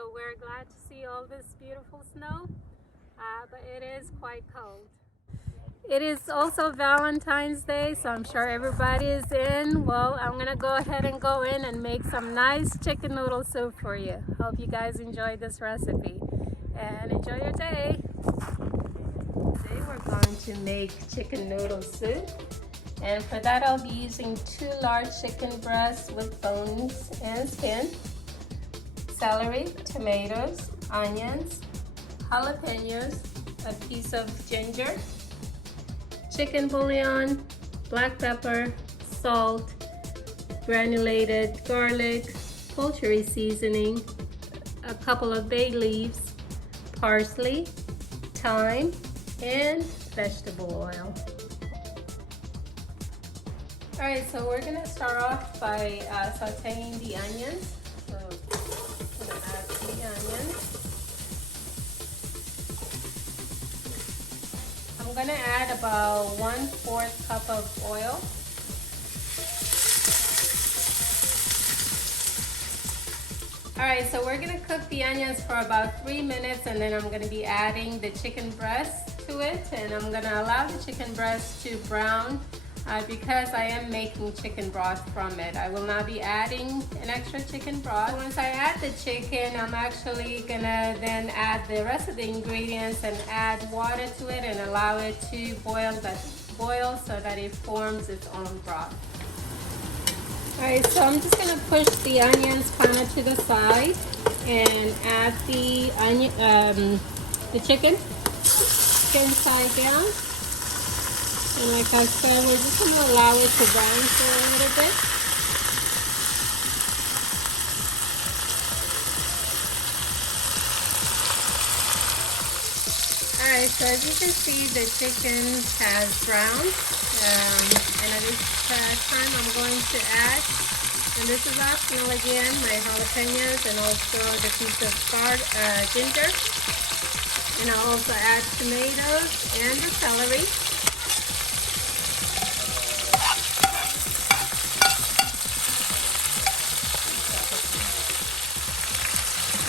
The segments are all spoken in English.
so we're glad to see all this beautiful snow, but it is quite cold. It is also Valentine's Day, so I'm sure everybody is in. Well, I'm gonna go ahead and go in and make some nice chicken noodle soup for you. Hope you guys enjoy this recipe and enjoy your day. Today we're going to make chicken noodle soup, and for that I'll be using 2 large chicken breasts with bones and skin, celery, tomatoes, onions, jalapenos, a piece of ginger, chicken bouillon, black pepper, salt, granulated garlic, poultry seasoning, a couple of bay leaves, parsley, thyme, and vegetable oil. Alright, so we're going to start off by sauteing the onions. So I'm going to add the onions. I'm going to add about 1/4 cup of oil. Alright, so we're going to cook the onions for about 3 minutes, and then I'm going to be adding the chicken breast to it, and I'm going to allow the chicken breast to brown because I am making chicken broth from it. I will not be adding an extra chicken broth. Once I add the chicken, I'm actually gonna then add the rest of the ingredients and add water to it and allow it to boil so that it forms its own broth. Alright, so I'm just gonna push the onions kind of to the side and add the chicken side down. And like I said, we're just going to allow it to brown for a little bit. Alright, so as you can see, the chicken has browned. And at this time, I'm going to add, and this is optional again, my jalapenos and also the piece of ginger. And I'll also add tomatoes and the celery.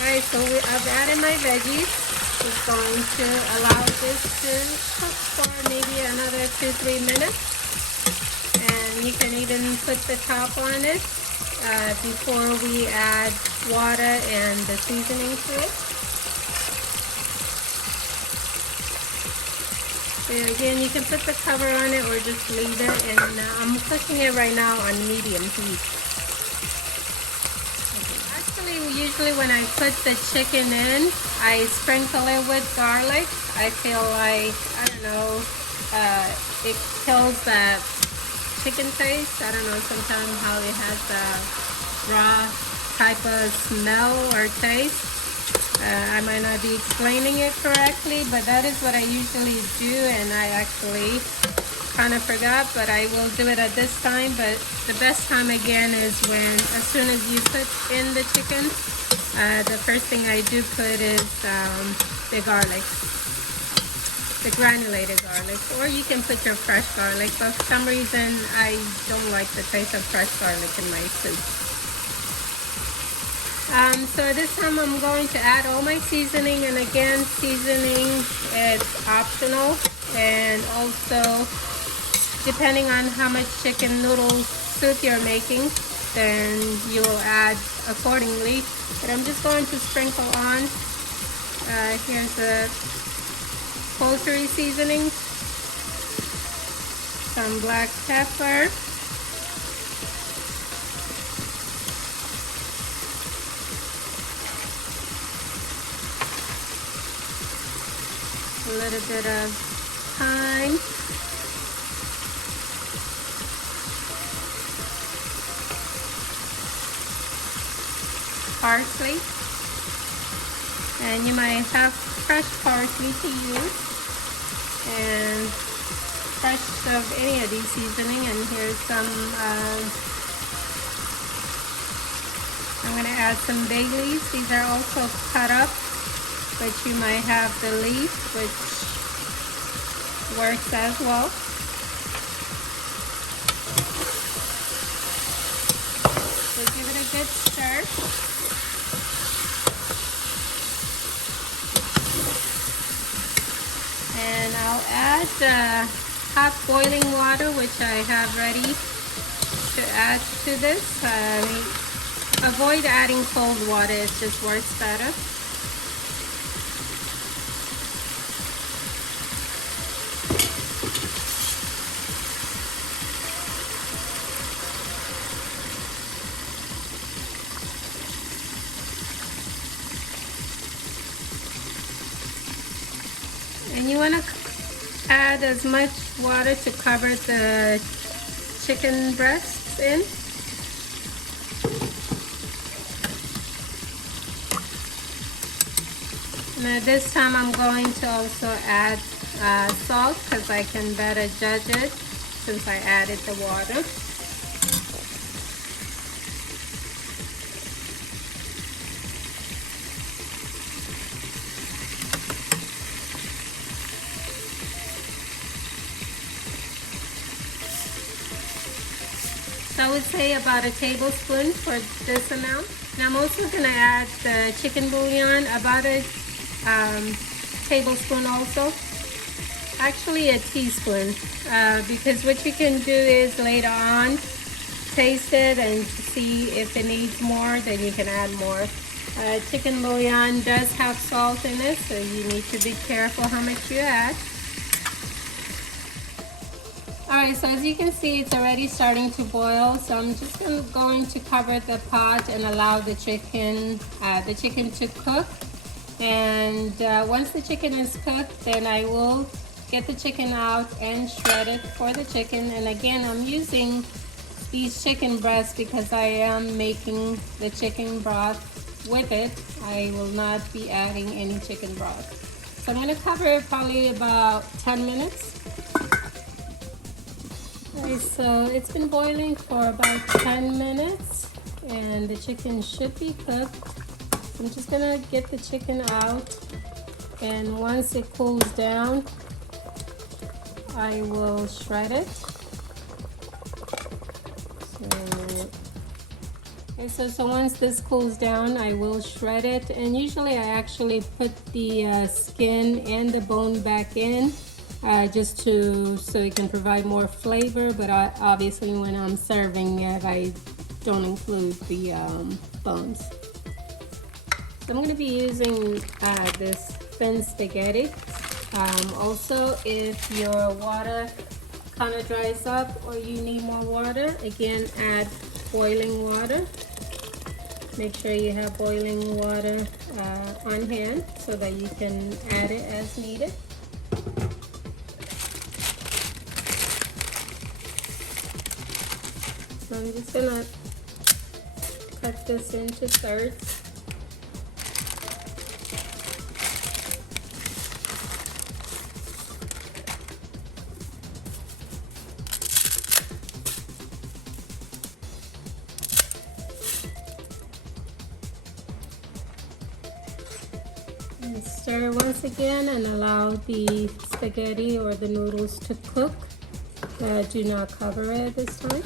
Alright, so I've added my veggies. Just going to allow this to cook for maybe another 2-3 minutes. And you can even put the top on it before we add water and the seasoning to it. So again, you can put the cover on it or just leave it. And I'm cooking it right now on medium heat. Usually when I put the chicken in, I sprinkle it with garlic. I feel like, I don't know, it kills that chicken taste. I don't know, sometimes how it has a raw type of smell or taste. I might not be explaining it correctly, but that is what I usually do, and I actually kind of forgot, but I will do it at this time. But the best time again is when, as soon as you put in the chicken, the first thing I do put is the garlic, the granulated garlic, or you can put your fresh garlic, but for some reason I don't like the taste of fresh garlic in my soup. So at this time I'm going to add all my seasoning, and again, seasoning is optional, and also depending on how much chicken noodle soup you're making, then you will add accordingly. But I'm just going to sprinkle on. Here's the poultry seasoning, some black pepper, a little bit of thyme, parsley, and you might have fresh parsley to use, and fresh of any of these seasoning. And here's some, I'm going to add some bay leaves. These are also cut up, but you might have the leaf, which works as well. So give it a good stir. And I'll add hot boiling water, which I have ready to add to this. Avoid adding cold water, it just works better. And you want to add as much water to cover the chicken breasts in. And at this time I'm going to also add salt, because I can better judge it since I added the water. I would say about a tablespoon for this amount. And I'm also going to add the chicken bouillon, about a tablespoon also. Actually a teaspoon, because what you can do is later on taste it and see if it needs more, then you can add more. Chicken bouillon does have salt in it, so you need to be careful how much you add. Alright, so as you can see, it's already starting to boil, so I'm just going to cover the pot and allow the chicken to cook. And once the chicken is cooked, then I will get the chicken out and shred it for the chicken. And again, I'm using these chicken breasts because I am making the chicken broth with it. I will not be adding any chicken broth. So I'm going to cover it probably about 10 minutes. Okay, so it's been boiling for about 10 minutes and the chicken should be cooked. I'm just gonna get the chicken out, and once it cools down, I will shred it. So once this cools down, I will shred it, and usually I actually put the skin and the bone back in. Just so it can provide more flavor, but obviously when I'm serving it, I don't include the bones. So I'm going to be using this thin spaghetti. Also, if your water kind of dries up or you need more water, again, add boiling water. Make sure you have boiling water on hand so that you can add it as needed. So I'm just gonna cut this into thirds. And stir once again and allow the spaghetti or the noodles to cook. Do not cover it this time.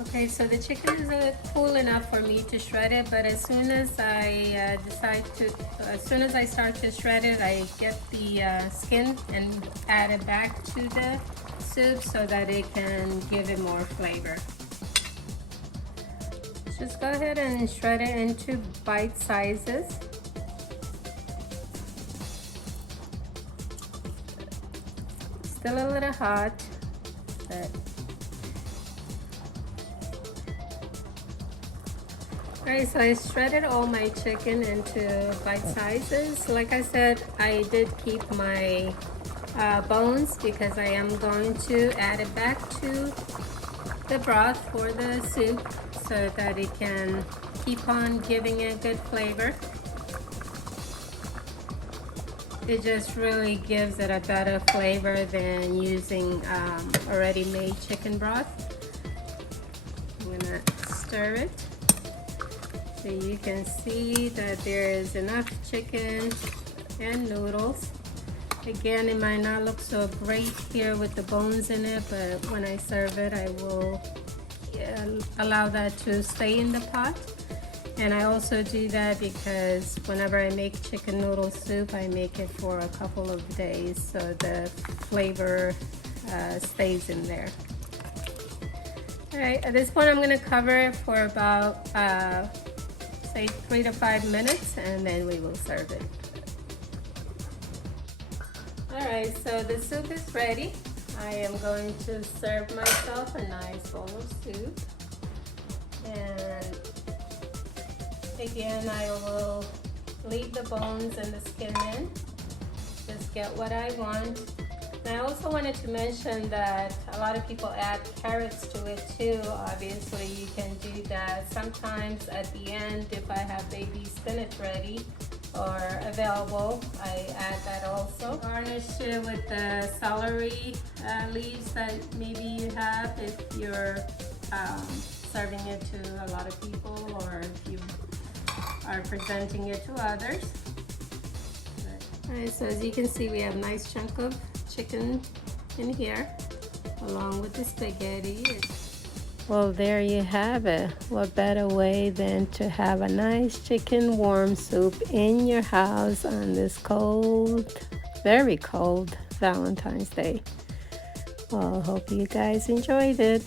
Okay, so the chicken is cool enough for me to shred it, but as soon as I start to shred it, I get the skin and add it back to the soup so that it can give it more flavor. Just go ahead and shred it into bite sizes. Still a little hot, but alright, so I shredded all my chicken into bite sizes. Like I said, I did keep my bones because I am going to add it back to the broth for the soup so that it can keep on giving it good flavor. It just really gives it a better flavor than using already made chicken broth. I'm gonna stir it. So you can see that there is enough chicken and noodles. Again, it might not look so great here with the bones in it, but when I serve it, I will allow that to stay in the pot. And I also do that because whenever I make chicken noodle soup, I make it for a couple of days so the flavor stays in there. All right, at this point I'm going to cover it for about say 3 to 5 minutes, and then we will serve it. All right, so the soup is ready. I am going to serve myself a nice bowl of soup. And again, I will leave the bones and the skin in. Just get what I want. And I also wanted to mention that a lot of people add carrots to it too. Obviously, you can do that. Sometimes at the end, if I have baby spinach ready or available, I add that also. Garnish it with the celery leaves that maybe you have if you're serving it to a lot of people, or if you are presenting it to others. All right, so as you can see, we have a nice chunk of chicken in here along with the spaghetti. Well, there you have it. What better way than to have a nice chicken warm soup in your house on this cold, very cold Valentine's Day. Well, I hope you guys enjoyed it.